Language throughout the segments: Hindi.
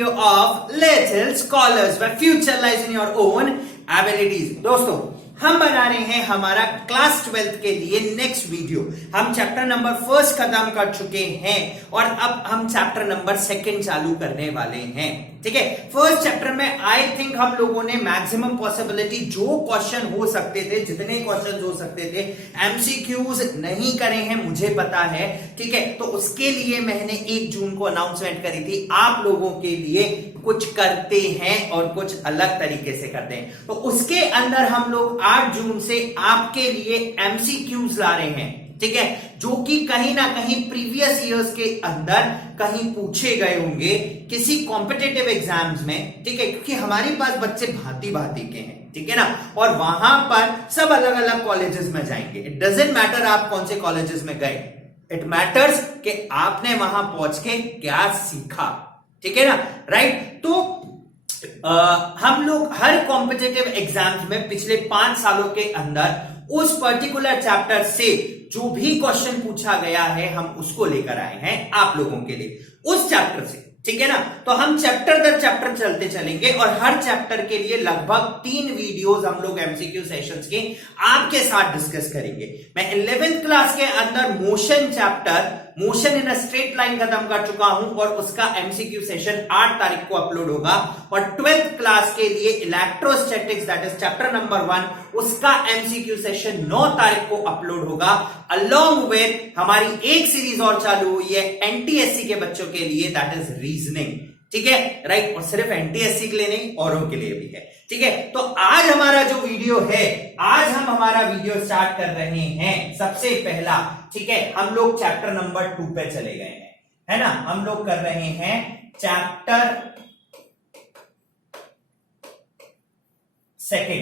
video of Little Scholars where future lies in your own abilities। दोस्तों हम बना रहे हैं हमारा क्लास 12th के लिए नेक्स्ट वीडियो। हम चैप्टर नंबर 1 खत्म कर चुके हैं और अब हम चैप्टर नंबर 2 चालू करने वाले हैं। ठीक है, फर्स्ट चैप्टर में आई थिंक हम लोगों ने मैक्सिमम पॉसिबिलिटी जो क्वेश्चन हो सकते थे, जितने क्वेश्चन हो सकते थे, एमसीक्यूज नहीं करे हैं मुझे पता है। ठीक है, तो उसके लिए मैंने 1 जून को अनाउंसमेंट करी थी, आप लोगों के लिए कुछ करते हैं और कुछ अलग तरीके से करते हैं। तो उसके अंदर हम लोग 8 जून से आपके लिए एमसीक्यूज ला रहे हैं। ठीक है, जो कि कहीं ना कहीं प्रीवियस ईयर्स के अंदर कहीं पूछे गए होंगे किसी कॉम्पिटिटिव एग्जाम्स में। ठीक है, क्योंकि हमारे पास बच्चे भांति भांति के हैं, ठीक है ना, और वहां पर सब अलग अलग कॉलेजेस में जाएंगे। इट डजंट मैटर आप कौन से कॉलेजेस में गए, इट मैटर्स कि आपने वहां पहुंच के क्या सीखा। ठीक है ना, राइट। तो हम लोग हर कॉम्पिटिटिव एग्जाम्स में पिछले 5 सालों के अंदर उस पर्टिकुलर चैप्टर से जो भी क्वेश्चन पूछा गया है हम उसको लेकर आए हैं आप लोगों के लिए उस चैप्टर से। ठीक है ना, तो हम चैप्टर दर चैप्टर चलते चलेंगे और हर चैप्टर के लिए लगभग 3 वीडियोस हम लोग एमसीक्यू सेशंस के आपके साथ डिस्कस करेंगे। मैं 11th क्लास के अंदर motion chapter, motion in a straight line खत्म कर चुका हूं और उसका एमसीक्यू सेशन 8 तारीख को अपलोड होगा। और 12th क्लास के लिए electrostatics that is chapter number 1, उसका एमसीक्यू सेशन 9 तारीख को अपलोड होगा। अलोंग विद हमारी एक सीरीज और चालू हुई है एनटीएससी के बच्चों के लिए, दैट इज रीजनिंग। ठीक है, राइट, और सिर्फ एनटीएससी के लिए नहीं, औरों के लिए भी है। ठीक है, तो आज हमारा जो वीडियो है, आज हम हमारा वीडियो स्टार्ट कर रहे हैं सबसे पहला। ठीक है, हम लोग चैप्टर नंबर 2 पे चले गए हैं, है ना। हम लोग कर रहे हैं चैप्टर 2।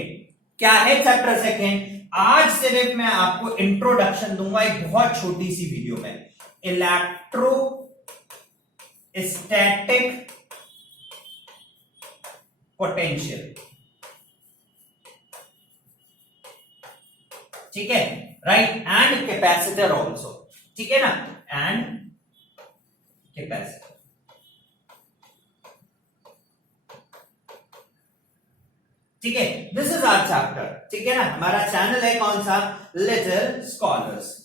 क्या है चैप्टर 2? आज सिर्फ मैं आपको इंट्रोडक्शन दूंगा एक बहुत छोटी सी वीडियो में। Electrostatic potential. ठीक है, राइट, एंड कैपेसिटर ऑल्सो। ठीक है ना, एंड कैपेसिटर। ठीक है, दिस इज आवर चैप्टर। ठीक है ना, हमारा चैनल है कौन सा? Little scholars.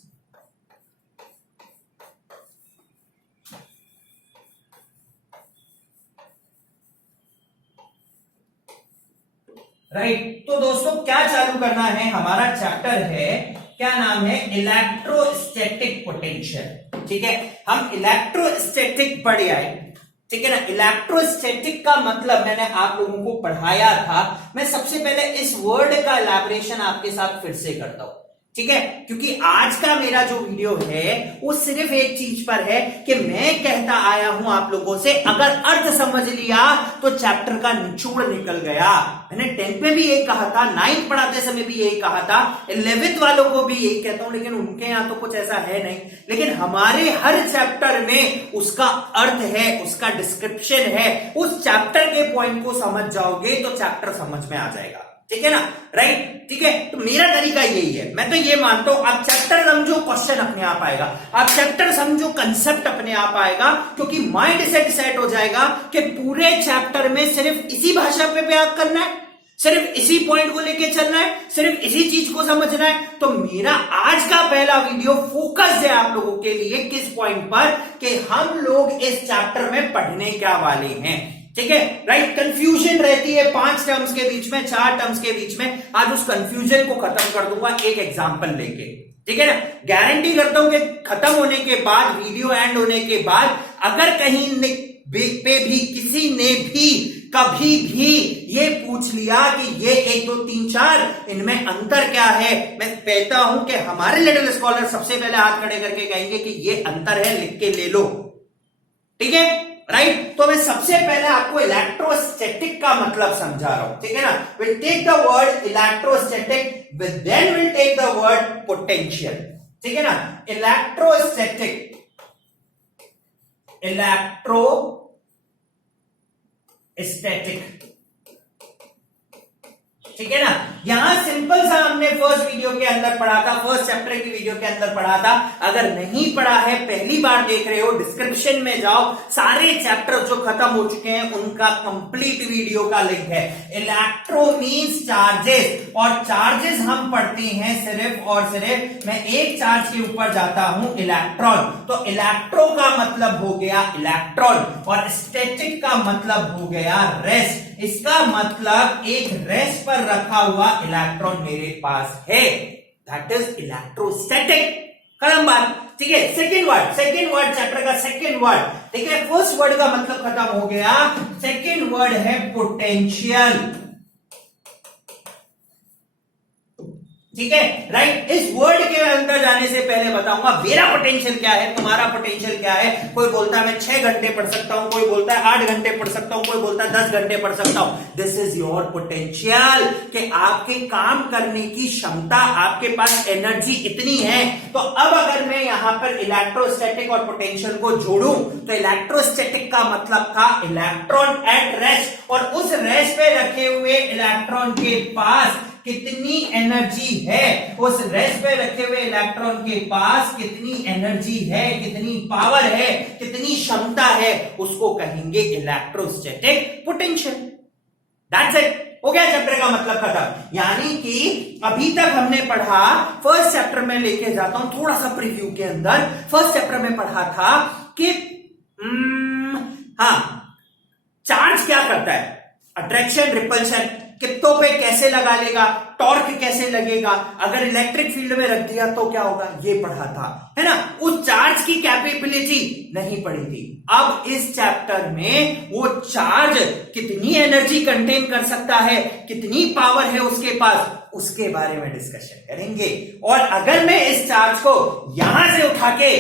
राइट, तो दोस्तों क्या चालू करना है? हमारा चैप्टर है, क्या नाम है? Electrostatic potential. ठीक है, हम इलेक्ट्रोस्टैटिक पढ़ आए। ठीक है ना, इलेक्ट्रोस्टैटिक का मतलब मैंने आप लोगों को पढ़ाया था। मैं सबसे पहले इस वर्ड का एलैबोरेशन आपके साथ फिर से करता हूं। ठीक है, क्योंकि आज का मेरा जो वीडियो है वो सिर्फ एक चीज पर है कि मैं कहता आया हूं आप लोगों से, अगर अर्थ समझ लिया तो चैप्टर का निचोड़ निकल गया। मैंने 10th में भी यही कहा था, 9th पढ़ाते समय भी यही कहा था, 11th वालों को भी यही कहता हूं, लेकिन उनके यहां तो कुछ ऐसा है नहीं। लेकिन हमारे हर चैप्टर में उसका अर्थ है, उसका डिस्क्रिप्शन है। उस चैप्टर के पॉइंट को समझ जाओगे तो चैप्टर समझ में आ जाएगा। ठीक है ना, राइट। ठीक है, तो मेरा तरीका यही है। मैं तो ये मानता हूं आप चैप्टर समझो, क्वेश्चन अपने आप आएगा। आप चैप्टर समझो, कंसेप्ट अपने आप आएगा, क्योंकि माइंड सेट हो जाएगा कि पूरे चैप्टर में सिर्फ इसी भाषा पे प्रयोग करना है, सिर्फ इसी पॉइंट को लेके चलना है, सिर्फ इसी चीज को समझना है। तो मेरा आज का पहला वीडियो फोकस है आप लोगों के लिए किस पॉइंट पर, कि हम लोग इस चैप्टर में पढ़ने क्या वाले हैं। ठीक है, राइट। कंफ्यूजन रहती है 5 टर्म्स के बीच में, 4 टर्म्स के बीच में। आज उस कंफ्यूजन को खत्म कर दूंगा एक एग्जांपल लेके। ठीक है ना, गारंटी करता हूं कि खत्म होने के बाद, वीडियो एंड होने के बाद, अगर कहीं पे भी किसी ने भी कभी भी ये पूछ लिया कि ये 1 2 3 4 इनमें अंतर क्या है, मैं कहता हूं कि हमारे लिटिल स्कॉलर सबसे पहले हाथ खड़े करके कहेंगे कि ये अंतर है, लिख के ले लो। ठीक है, राइट। तो मैं सबसे पहले आपको इलेक्ट्रोस्टैटिक का मतलब समझा रहा हूं। ठीक है ना, will take the word electrostatic, then will take the word potential. ठीक है ना, इलेक्ट्रोस्टैटिक, इलेक्ट्रोस्टैटिक। ठीक है ना। यहां सिंपल सा हमने फर्स्ट वीडियो के अंदर पढ़ा था, फर्स्ट चैप्टर की वीडियो के अंदर पढ़ा था। अगर नहीं पढ़ा है, पहली बार देख रहे हो, डिस्क्रिप्शन में जाओ, सारे चैप्टर जो खत्म हो चुके हैं उनका कंप्लीट वीडियो का लिंक है। इलेक्ट्रो मींस चार्जेस, और चार्जेस हम पढ़ते हैं सिर्फ और सिर्फ, मैं एक चार्ज के ऊपर जाता हूं इलेक्ट्रॉन, तो इलेक्ट्रो का मतलब हो गया इलेक्ट्रॉन, और स्टैटिक का मतलब हो गया रेस्ट। इसका मतलब एक रेस्ट पर रखा हुआ इलेक्ट्रॉन मेरे पास है, दैट इज इलेक्ट्रोस्टैटिक। खत्म बात, ठीक है। सेकेंड वर्ड चैप्टर का सेकेंड वर्ड, ठीक है। फर्स्ट वर्ड का मतलब खत्म हो गया, सेकेंड वर्ड है पोटेंशियल, ठीक है, राइट। इस वर्ड के अंदर जाने से पहले बताऊंगा मेरा पोटेंशियल क्या है, तुम्हारा पोटेंशियल क्या है। कोई बोलता है मैं 6 घंटे पढ़ सकता हूं, कोई बोलता है 8 घंटे पढ़ सकता हूं, कोई बोलता है 10 घंटे पढ़ सकता हूं। दिस इज योर पोटेंशियल, कि आपके काम करने की क्षमता, आपके पास एनर्जी इतनी है। तो अब अगर मैं यहां पर इलेक्ट्रोस्टैटिक और पोटेंशियल को जोड़ूं, तो इलेक्ट्रोस्टैटिक का मतलब था इलेक्ट्रॉन एट रेस्ट, और उस रेस्ट पे रखे हुए इलेक्ट्रॉन के पास कितनी एनर्जी है, उस रेस्ट पे रखे हुए इलेक्ट्रॉन के पास कितनी एनर्जी है, कितनी पावर है, कितनी क्षमता है, उसको कहेंगे इलेक्ट्रोस्टैटिक पोटेंशियल। दैट्स इट, हो गया चैप्टर का मतलब खत्म। यानी कि अभी तक हमने पढ़ा, फर्स्ट चैप्टर में लेके जाता हूं थोड़ा सा प्रीव्यू के अंदर। फर्स्ट चैप्टर में पढ़ा था कि चार्ज क्या करता है, अट्रैक्शन, रिपल्शन, कितों पे कैसे लगा लेगा, टॉर्क कैसे लगेगा, अगर इलेक्ट्रिक फील्ड में रख दिया तो क्या होगा, ये पढ़ा था, है ना। उस चार्ज की कैपेबिलिटी नहीं पढ़ी थी। अब इस चैप्टर में वो चार्ज कितनी एनर्जी कंटेन कर सकता है, कितनी पावर है उसके पास, उसके बारे में डिस्कशन करेंगे। और अगर मैं इस चार्ज को यहां से उठा के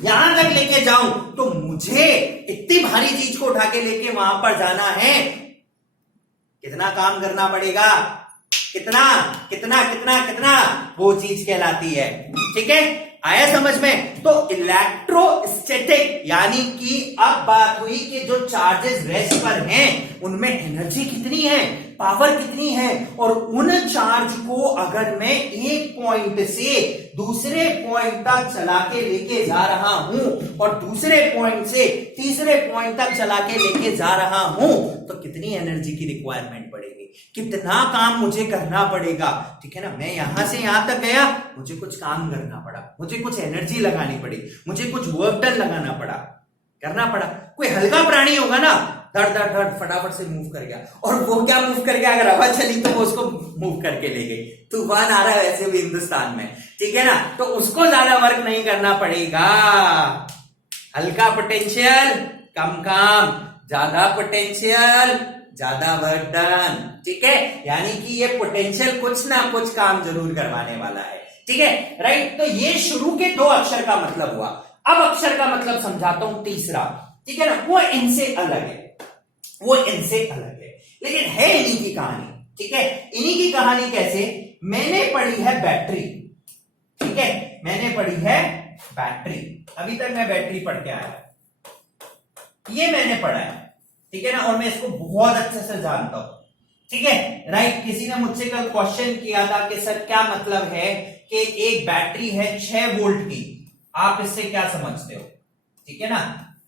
यहां तक लेके जाऊं, तो मुझे इतनी भारी चीज को उठा के लेके वहां पर जाना है, कितना काम करना पड़ेगा, कितना कितना कितना कितना, वो चीज कहलाती है, ठीक है। आया समझ में। तो इलेक्ट्रोस्टैटिक यानी कि अब बात हुई कि जो चार्जेस रेस्ट पर हैं उनमें एनर्जी कितनी है, पावर कितनी है, और उन चार्ज को अगर मैं एक पॉइंट से दूसरे पॉइंट तक चला के लेके जा रहा हूं, और दूसरे पॉइंट से तीसरे पॉइंट तक चला के लेके जा रहा हूं, तो कितनी एनर्जी की रिक्वायरमेंट पड़ेगी, कितना काम मुझे करना पड़ेगा, ठीक है ना। मैं यहां से यहां तक गया, मुझे कुछ काम करना पड़ा, मुझे कुछ एनर्जी लगानी पड़ी, मुझे कुछ वर्क डन लगाना पड़ा, करना पड़ा। कोई हल्का प्राणी होगा ना, धड़ धड़ धड़ फटाफट से मूव कर गया, और वो क्या मूव कर गया, अगर हवा चली तो वो उसको मूव करके ले गई। तूफान आ रहा है वैसे भी हिंदुस्तान में, ठीक है ना, तो उसको ज्यादा वर्क नहीं करना पड़ेगा। हल्का पोटेंशियल कम काम, ज्यादा पोटेंशियल ज्यादा वर्क डन, ठीक है। यानी कि ये पोटेंशियल कुछ ना कुछ काम जरूर करवाने वाला है, ठीक है, राइट। तो ये शुरू के 2 अक्षर का मतलब हुआ। अब अक्षर का मतलब समझाता हूं तीसरा, ठीक है ना। वो इनसे अलग है, वो इनसे अलग है, लेकिन है इन्हीं की कहानी, ठीक है। इन्हीं की कहानी कैसे, मैंने पढ़ी है बैटरी, ठीक है, मैंने पढ़ी है बैटरी, अभी तक मैं बैटरी पढ़ के आया, ये मैंने पढ़ा है, ठीक है ना, और मैं इसको बहुत अच्छे से जानता हूं, ठीक है, राइट। किसी ने मुझसे कल क्वेश्चन किया था कि सर क्या मतलब है कि एक बैटरी है 6 वोल्ट की, आप इससे क्या समझते हो, ठीक है ना,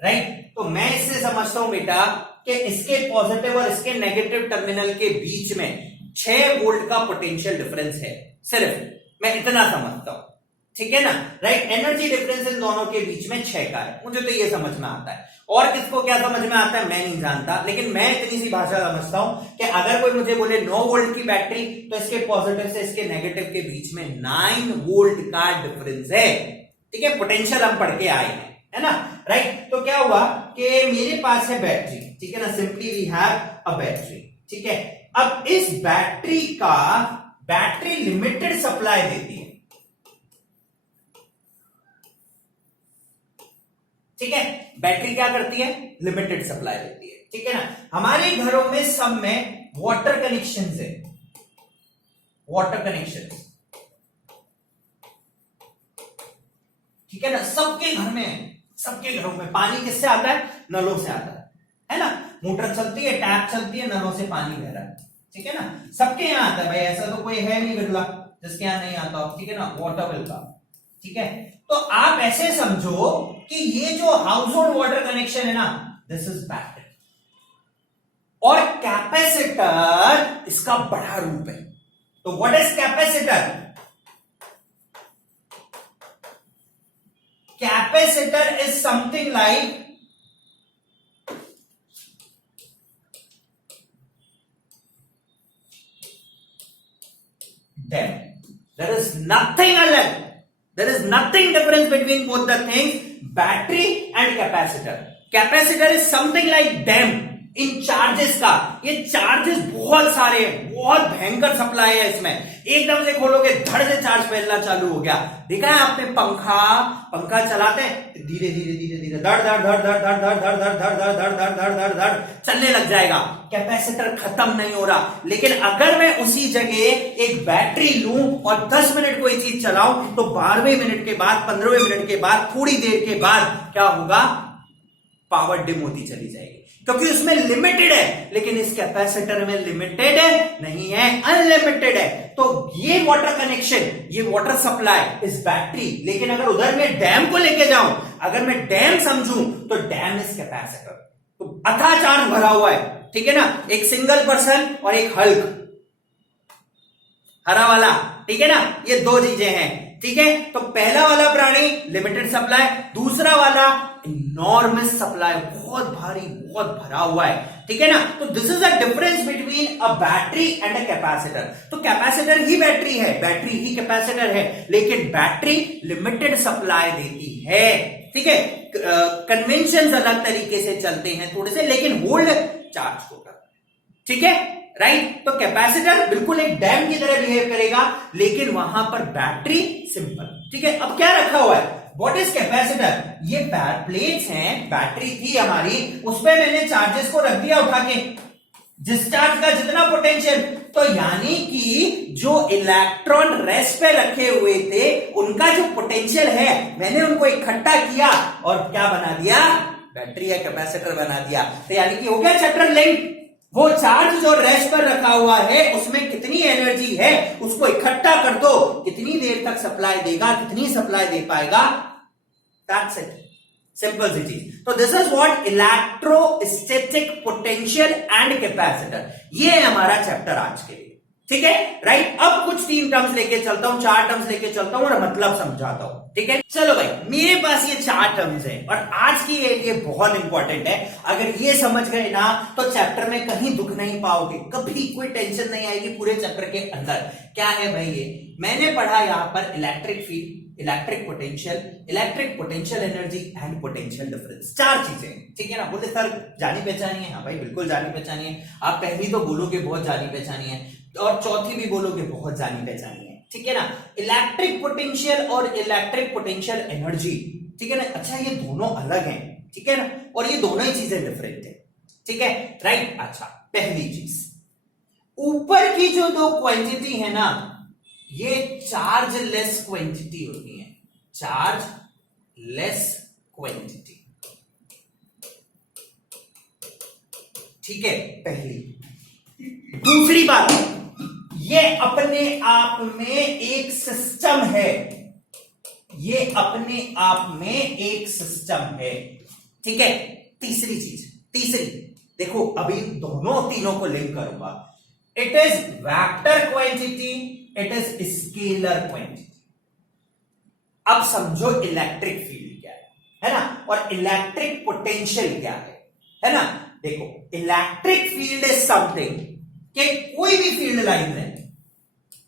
राइट। तो मैं इससे समझता हूं बेटा कि इसके पॉजिटिव और इसके नेगेटिव टर्मिनल के बीच में 6 वोल्ट का पोटेंशियल डिफरेंस है, सिर्फ मैं इतना समझता हूं, ठीक है ना, राइट। एनर्जी डिफरेंस इन दोनों के बीच में 6 का है, मुझे तो ये समझ में आता है। और किसको क्या समझ में आता है मैं नहीं जानता, लेकिन मैं इतनी सी भाषा समझता हूं कि अगर कोई मुझे बोले 9 वोल्ट की बैटरी, तो इसके पॉजिटिव से इसके नेगेटिव के बीच में 9 वोल्ट का डिफरेंस है, ठीक है। पोटेंशियल हम पढ़ के आए हैं, है ना, राइट। तो क्या हुआ कि मेरे पास है बैटरी, ठीक है ना, simply we have a battery, ठीक है। अब इस बैटरी का बैटरी लिमिटेड सप्लाई देती है, ठीक है। बैटरी क्या करती है, लिमिटेड सप्लाई देती है, ठीक है ना। हमारे घरों में सब में वाटर कनेक्शन है, वाटर कनेक्शन, ठीक है ना, सबके घर में, सबके घरों में पानी किससे आता है, नलों से आता है ना। मोटर चलती है, टैप चलती है, नलों से पानी बह रहा है, ठीक है ना, सबके यहाँ आता है भाई, ऐसा तो कोई है नहीं बिरला जिसके यहाँ नहीं आता, ठीक है ना, वाटर बिल का। ठीक है, तो आप ऐसे समझो कि ये जो हाउस होल्ड वाटर कनेक्शन है ना, दिस इज बैटरी, और कैपेसिटर इसका बड़ा रूप है। तो what is capacitor? Capacitor is something like damn. There is nothing alike. There is nothing difference between both the things, battery and capacitor. Capacitor is something like dam in charges का। ये चार्जेस बहुत सारे हैं, बहुत भयंकर सप्लाई है इसमें। एकदम से खोलोगे धड़ से चार्ज फैलना चालू हो गया। देखा है आपने पंखा चलाते हैं, धीरे धीरे धीरे धीरे धड़ धड़ धड़ धड़ धड़ धड़ धड़ धड़ धड़ धड़ धड़ धड़ धड़ धड़ धड़ चलने लग जाएगा। कैपेसिटर खत्म नहीं हो रहा। लेकिन अगर मैं उसी जगह एक बैटरी लूं और 10 मिनट कोई चीज चलाऊं तो 12वें मिनट के बाद, 15वें मिनट के बाद, थोड़ी देर के बाद क्या होगा? पावर डिम होती चली जाएगी, क्योंकि उसमें लिमिटेड है। लेकिन इस कैपेसिटर में लिमिटेड नहीं है, अनलिमिटेड है। तो ये वाटर कनेक्शन, ये वाटर सप्लाई इस बैटरी, लेकिन अगर उधर मैं डैम को लेके जाऊं, अगर मैं डैम समझूं तो डैम इज कैपेसिटर। तो अथाह चार्ज भरा हुआ है, ठीक है ना, एक सिंगल पर्सन और एक हल्क, हरा वाला, ठीक है ना, ये दो चीजें हैं। ठीक है, तो पहला वाला प्राणी लिमिटेड सप्लाई, दूसरा वाला इनॉर्मस सप्लाई, बहुत भारी, बहुत भरा हुआ है। ठीक है ना, तो this is a difference between a battery and a capacitor. तो कैपेसिटर ही बैटरी है, बैटरी ही कैपेसिटर है, लेकिन बैटरी लिमिटेड सप्लाई देती है। ठीक है, कन्वेंशन अलग तरीके से चलते हैं थोड़े से, लेकिन होल्ड चार्ज को करता है। ठीक है, राइट। तो कैपेसिटर बिल्कुल एक डैम की तरह बिहेव करेगा, लेकिन वहां पर बैटरी सिंपल। ठीक है, अब क्या रखा हुआ है? What is capacitor? ये प्लेट्स हैं, बैटरी थी हमारी, उसपे मैंने चार्जेस को रख दिया उठा के, जिस चार्ज का जितना पोटेंशियल। तो यानी कि जो इलेक्ट्रॉन रेस्ट पे रखे हुए थे उनका जो पोटेंशियल है, मैंने उनको इकट्ठा किया और क्या बना दिया? बैटरी या कैपेसिटर बना दिया। तो यानी कि हो गया चैप्टर लिंक। वो चार्ज जो रेस्ट पर रखा हुआ है उसमें कितनी एनर्जी है उसको इकट्ठा कर दो, कितनी देर तक सप्लाई देगा, कितनी सप्लाई दे पाएगा, दैट्स इट, सिंपल सी चीज। तो this is what electrostatic potential and capacitor. ये है हमारा चैप्टर आज के लिए। ठीक है, राइट। अब कुछ 3 टर्म्स लेके चलता हूं, 4 टर्म्स लेके चलता हूं और मतलब समझाता हूं। ठीक है, चलो भाई, मेरे पास ये 4 टर्म्स हैं और आज की ये बहुत इंपॉर्टेंट है। अगर ये समझ गए ना तो चैप्टर में कहीं दुख नहीं पाओगे, कभी कोई टेंशन नहीं आएगी पूरे चैप्टर के अंदर। क्या है भाई? ये मैंने पढ़ा यहां पर electric field, electric potential energy and potential difference. 4 चीजें, ठीक है ना। बोले सर जानी पहचानी है? हाँ भाई बिल्कुल जानी पहचानी है। आप पहली तो बोलोगे बहुत जानी पहचानी है, और चौथी भी बोलोगे बहुत जानी पहचानी है। ठीक है ना, इलेक्ट्रिक पोटेंशियल और इलेक्ट्रिक पोटेंशियल एनर्जी। ठीक है ना, अच्छा ये दोनों अलग हैं, ठीक है ना, और ये दोनों ही चीजें डिफरेंट है। ठीक है, राइट। अच्छा, पहली चीज, ऊपर की जो 2 क्वांटिटी है ना, ये चार्ज लेस क्वांटिटी होती है, चार्ज लेस क्वांटिटी। ठीक है, पहली। दूसरी बात, ये अपने आप में एक सिस्टम है, ये अपने आप में एक सिस्टम है। ठीक है, तीसरी चीज, देखो अभी तीनों को लिंक करूंगा। It is vector quantity, it is scalar quantity. अब समझो इलेक्ट्रिक फील्ड क्या है ना, और इलेक्ट्रिक पोटेंशियल क्या है ना। देखो, इलेक्ट्रिक फील्ड इज समथिंग कि कोई भी फील्ड लाइन है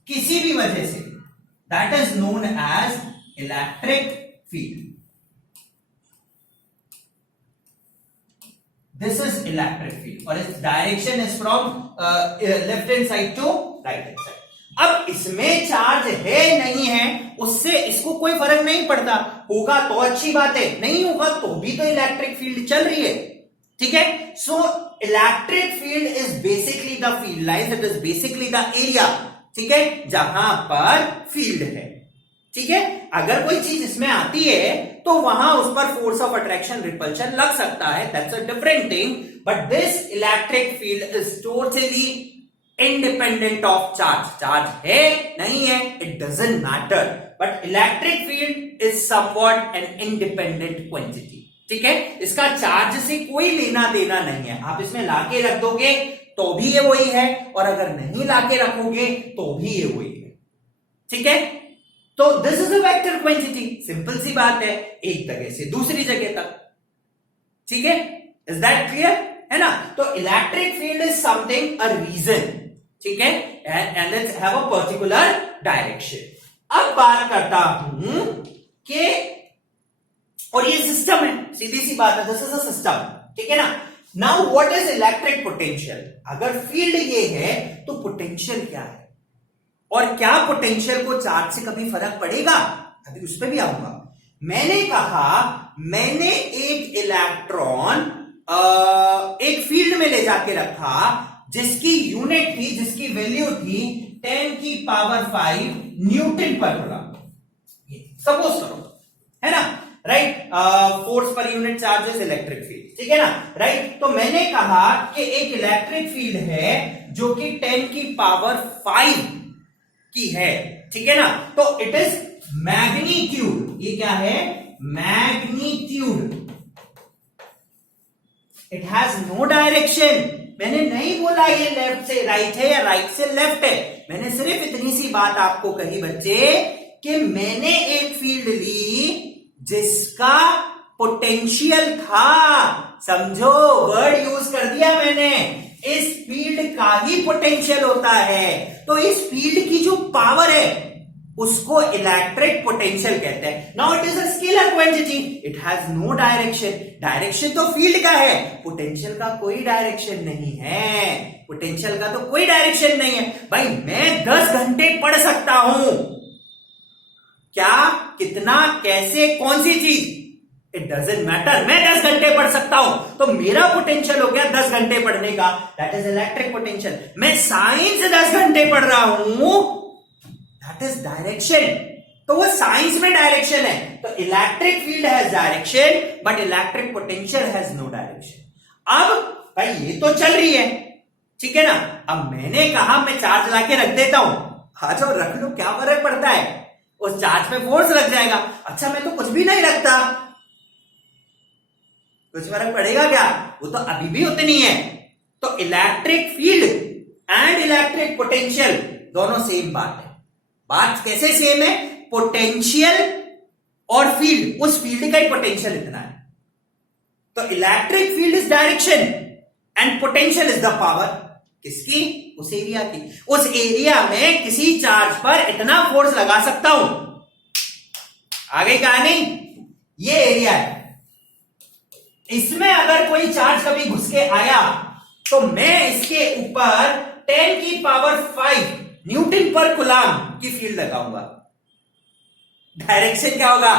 किसी भी वजह से, that is known as electric field. This is electric field और इस direction is from left hand side to right hand side. अब इसमें चार्ज है नहीं है उससे इसको कोई फर्क नहीं पड़ता। होगा तो अच्छी बात है, नहीं होगा तो भी तो इलेक्ट्रिक फील्ड चल रही है। ठीक है, so electric field is basically the field line, it is basically the area, ठीक है, जहां पर फील्ड है। ठीक है, अगर कोई चीज इसमें आती है तो वहां उस पर फोर्स ऑफ अट्रैक्शन, रिपल्शन लग सकता है, that's a different thing, but this electric field is totally independent of charge. Charge है नहीं है, it doesn't matter, but electric field is somewhat an independent quantity. ठीक है, इसका चार्ज से कोई लेना देना नहीं है। आप इसमें लाके रख दोगे तो भी ये वही है, और अगर नहीं लाके रखोगे तो भी ये वही है। ठीक है, तो this is a vector quantity. Simple सी बात है, एक जगह से दूसरी जगह तक। ठीक है, इज दैट क्लियर? है ना? तो electric field is something a region. ठीक है, and its have a particular direction. अब बात करता हूं कि, और ये सिस्टम है, सीधी सी बात है, दिस इज अ सिस्टम। ठीक है ना? Now what is electric potential? अगर फील्ड ये है तो पोटेंशियल क्या है, और क्या पोटेंशियल को चार्ज से कभी फर्क पड़ेगा? अभी उस पर भी आऊंगा। मैंने कहा, मैंने एक इलेक्ट्रॉन एक फील्ड में ले जाके रखा जिसकी यूनिट थी, जिसकी वैल्यू थी 10⁵ न्यूटन पर कूलम। सपोज करो, है ना? Right, force per unit charge is electric field. ठीक है ना? राइट, तो मैंने कहा कि एक इलेक्ट्रिक फील्ड है जो कि 10⁵ की है। ठीक है ना? तो इट इज मैग्नीट्यूड। ये क्या है? Magnitude. It has no direction. मैंने नहीं बोला ये लेफ्ट से राइट है या राइट से लेफ्ट है। मैंने सिर्फ इतनी सी बात आपको कही बच्चे कि मैंने एक फील्ड ली जिसका पोटेंशियल था। समझो, वर्ड यूज कर दिया मैंने। इस फील्ड का ही पोटेंशियल होता है, तो इस फील्ड की जो पावर है उसको इलेक्ट्रिक पोटेंशियल कहते हैं। Now it is a scalar quantity, it has no direction. Direction तो फील्ड का है, पोटेंशियल का कोई डायरेक्शन नहीं है। पोटेंशियल का तो कोई डायरेक्शन नहीं है। भाई मैं 10 घंटे पढ़ सकता हूं, क्या, कितना, कैसे, कौन सी चीज, इट डजंट मैटर। मैं 10 घंटे पढ़ सकता हूं, तो मेरा पोटेंशियल हो गया 10 घंटे पढ़ने का, दैट इज इलेक्ट्रिक पोटेंशियल। मैं साइंस 10 घंटे पढ़ रहा हूं, दैट इज डायरेक्शन। तो वो साइंस में डायरेक्शन है। तो electric field has direction, but electric potential has no direction. अब भाई ये तो चल रही है, ठीक है ना? अब मैंने कहा मैं चार्ज लाके रख देता हूं। हाँ, जो रख लो, क्या फर्क पड़ता है? उस चार्ज पे फोर्स लग जाएगा। अच्छा, मैं तो कुछ भी नहीं रखता, कुछ फर्क पड़ेगा क्या? वो तो अभी भी उतनी है। तो electric field and electric potential दोनों सेम बात है। बात कैसे सेम है? पोटेंशियल और फील्ड, उस फील्ड का ही पोटेंशियल इतना है। तो electric field is direction and potential is the power. किसकी? उस एरिया की। उस एरिया में किसी चार्ज पर इतना फोर्स लगा सकता हूं। आगे कहानी, ये एरिया है, इसमें अगर कोई चार्ज कभी घुस के आया तो मैं इसके ऊपर 10⁵ न्यूटन पर कूलम की फील्ड लगाऊंगा। डायरेक्शन क्या होगा?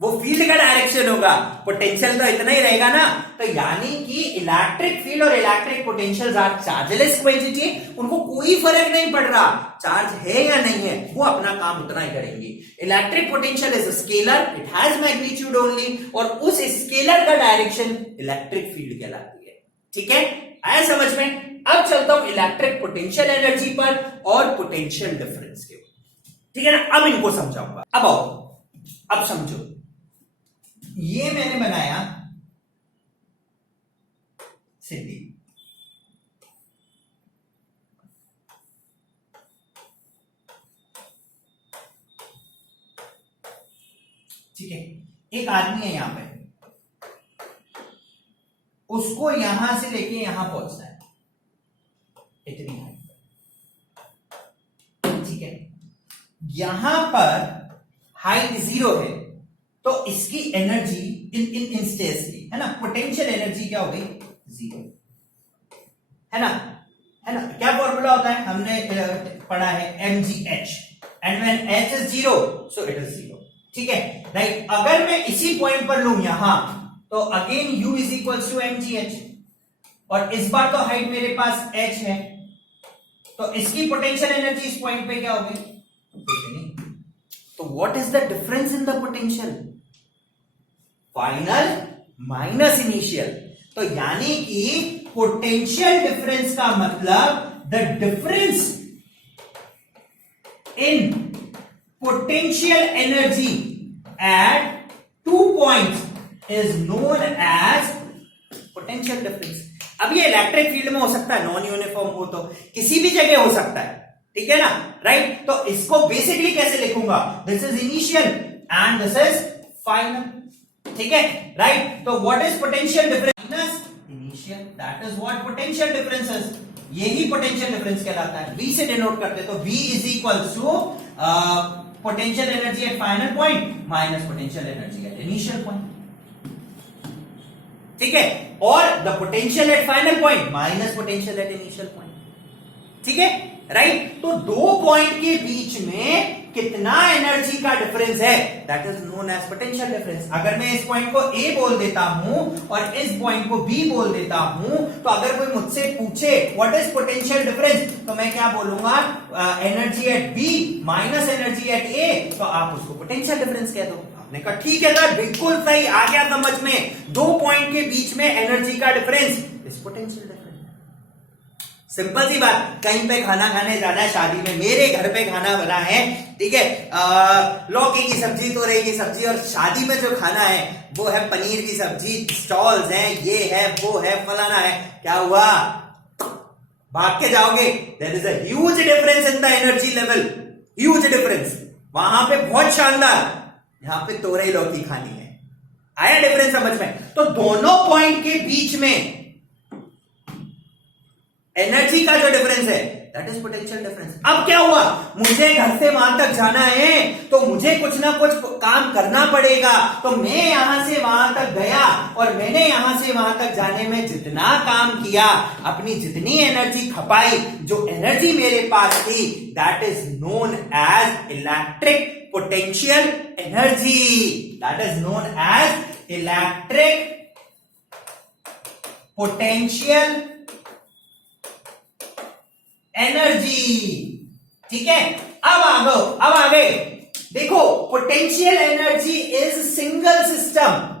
वो फील्ड का डायरेक्शन होगा। पोटेंशियल तो इतना ही रहेगा ना। तो यानी कि इलेक्ट्रिक फील्ड और electric potential are chargeless quantity. उनको कोई फर्क नहीं पड़ रहा चार्ज है या नहीं है, वो अपना काम उतना ही करेंगी। Electric potential is a scalar, it has magnitude only, और उस स्केलर का डायरेक्शन इलेक्ट्रिक फील्ड कहलाती है। ठीक है, आया समझ में? अब चलता हूं इलेक्ट्रिक पोटेंशियल एनर्जी पर और पोटेंशियल डिफरेंस के। ठीक है ना? अब इनको समझाऊंगा। अब आओ, अब समझो। ये मैंने बनाया सिटी, ठीक है? एक आदमी है यहां पे, उसको यहां से लेके यहां पहुंचना है, इतनी हाइट पर। ठीक है, यहां पर हाइट 0 है, तो इसकी एनर्जी इन स्टेज की, है ना? पोटेंशियल एनर्जी क्या हो गई? 0, है ना? है ना? क्या फॉर्मूला होता है? हमने पढ़ा है mgh, and when h is 0 so it is 0। ठीक है, राइट? अगर मैं इसी पॉइंट पर लूं यहां, तो again u is equal to mgh, और इस बार तो हाइट मेरे पास h है, तो इसकी पोटेंशियल एनर्जी इस पॉइंट पे क्या होगी? तो what is the difference in the potential? Final minus initial. तो यानी कि पोटेंशियल डिफरेंस का मतलब the difference in potential energy at 2 points is known as potential difference. अब ये इलेक्ट्रिक फील्ड में हो सकता है, नॉन यूनिफॉर्म हो तो किसी भी जगह हो सकता है, ठीक है ना, राइट। तो इसको बेसिकली कैसे लिखूंगा, this is initial and this is final, ठीक है, राइट। तो what is potential difference minus initial, that is what potential difference is, यही पोटेंशियल डिफरेंस कहलाता है। V से डिनोट करते तो V is equals to potential energy at final point minus potential energy at initial point, ठीक है, और the potential at final point minus potential at initial point, ठीक है, राइट। तो दो पॉइंट के बीच में कितना एनर्जी का डिफरेंस है, that is known as potential difference. अगर मैं इस पॉइंट को A बोल देता हूं और इस पॉइंट को B बोल देता हूं, तो अगर कोई मुझसे पूछे व्हाट इज पोटेंशियल डिफरेंस, तो मैं क्या बोलूंगा, energy at B minus energy at A, तो आप उसको पोटेंशियल डिफरेंस कह दो। आपने कहा ठीक है सर, बिल्कुल सही, आ गया समझ में, दो पॉइंट के बीच में एनर्जी का difference is potential difference. Simple सी बात, कहीं पे खाना खाने जाना है शादी में, मेरे घर पे खाना बना है, ठीक है, लौकी की सब्जी, तोरई की सब्जी, और शादी में जो खाना है वो है पनीर की सब्जी, स्टॉल्स हैं, ये है वो है फलाना है, क्या हुआ, भाग के जाओगे, there is a huge difference in the energy level, huge difference, वहां पे बहुत शानदार, यहां पे तोरई लौकी खानी है, आया डिफरेंस समझ में। तो दोनों पॉइंट के बीच में एनर्जी का जो डिफरेंस है दैट इज पोटेंशियल डिफरेंस। अब क्या हुआ, मुझे घर से वहां तक जाना है तो मुझे कुछ ना कुछ काम करना पड़ेगा, तो मैं यहां से वहां तक गया और मैंने यहां से वहां तक जाने में जितना काम किया, अपनी जितनी एनर्जी खपाई, जो एनर्जी मेरे पास थी, that is known as electric potential energy, that is known as electric potential energy, ठीक है। अब आ गए, देखो potential energy is single system,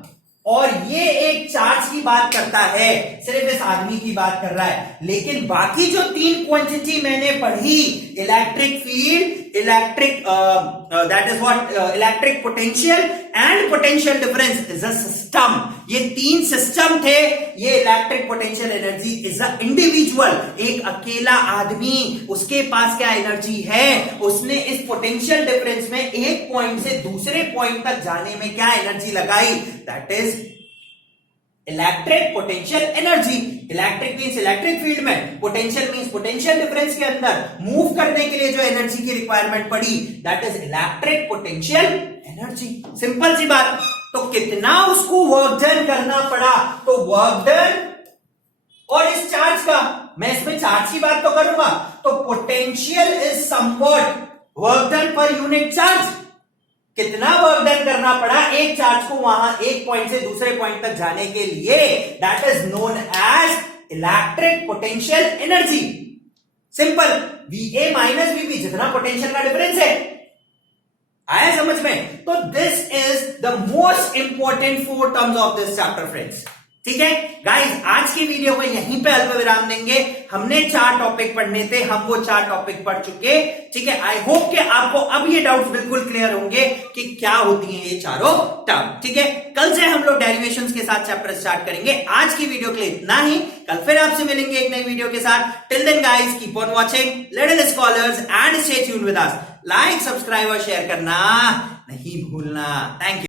और ये एक चार्ज की बात करता है, सिर्फ इस आदमी की बात कर रहा है, लेकिन बाकी जो तीन क्वांटिटी मैंने पढ़ी, electric field, electric that is what electric potential and potential difference is a system, ये तीन सिस्टम थे। ये electric potential energy is a individual, एक अकेला आदमी, उसके पास क्या एनर्जी है, उसने इस पोटेंशियल डिफरेंस में एक पॉइंट से दूसरे पॉइंट तक जाने में क्या एनर्जी लगाई, that is electric potential energy. Electric means electric field में, पोटेंशियल मींस पोटेंशियल डिफरेंस के अंदर मूव करने के लिए जो एनर्जी की रिक्वायरमेंट पड़ी, that is electric potential energy. Simple सी बात। तो कितना उसको वर्क डन करना पड़ा, तो वर्क डन और इस चार्ज का, मैं इसमें चार्ज की बात तो करूंगा, तो potential is somewhat work done per unit charge, कितना वर्क डन करना पड़ा एक चार्ज को वहां एक पॉइंट से दूसरे पॉइंट तक जाने के लिए, that is known as electric potential energy. Simple, VA minus VB, जितना पोटेंशियल का डिफरेंस है, आया समझ में। तो this is the most important 4 terms of this chapter friends, ठीक है गाइस। आज की वीडियो को यहीं पे अल्प विराम देंगे। हमने 4 टॉपिक पढ़ने थे, हम वो 4 टॉपिक पढ़ चुके, ठीक है। आई होप कि आपको अब ये डाउट्स बिल्कुल क्लियर होंगे कि क्या होती हैं ये चारों टर्म, ठीक है। कल से हम लोग डेरिवेशंस के साथ चैप्टर स्टार्ट करेंगे। आज की वीडियो के लिए इतना ही, कल फिर आपसे मिलेंगे एक नई वीडियो के साथ। Till then guys, keep on watching little scholars and stay tuned with us. Like, subscribe और शेयर करना नहीं भूलना। Thank you.